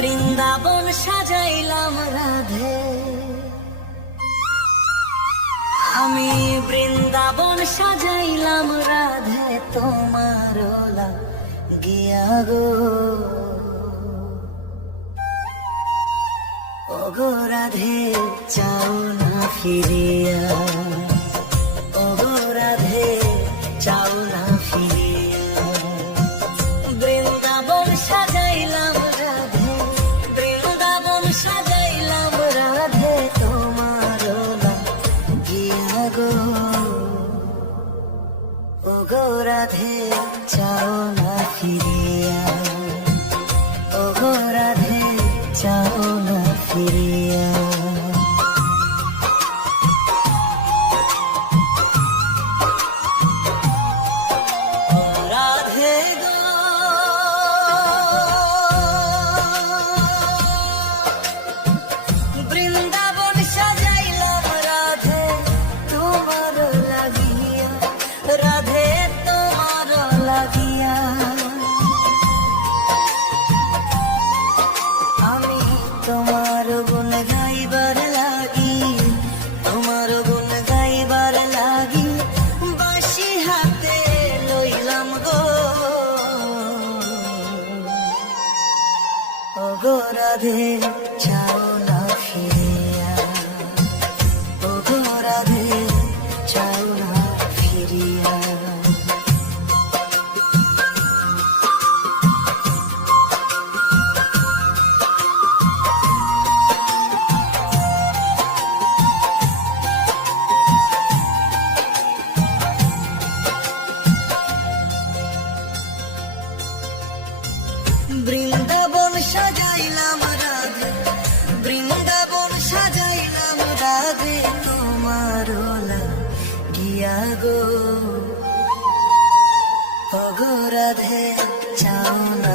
বৃন্দাবন সাজাইলাম রাধে, আমি বৃন্দাবন সাজাইলাম রাধে তোমার গিয়া গো। ওগো রাধে চাও না ফিরিয়া, ওগো রাধে চাও না ফিরিয়া। বৃন্দাবন সাজাইলাম রাধে, বৃন্দাবন সাজাইলাম রাধে তোমার গিয়া গো। ওগো রাধে চাও না ফিরিয়া, ওগো রাধে চাও না ফিরিয়া। রাধে গো বৃন্দাবন সাজাইলাম রাধে তোমার লাগিয়া, রাধে তোমার লাগিয়া। আমি তোমার গুণ গাইবার লাগি, তোমার গুণ গাইবার লাগি বাঁশি হাতে লইলাম গো। ওগো রাধে চাও না ফিরিয়া, ওগো রাধে চাও না ফিরিয়া। বৃন্দাবন সাজাইলাম রাধে, বৃন্দাবন সাজাইলাম রাধে তোমার গিয়া গো। ওগো রাধে চাও না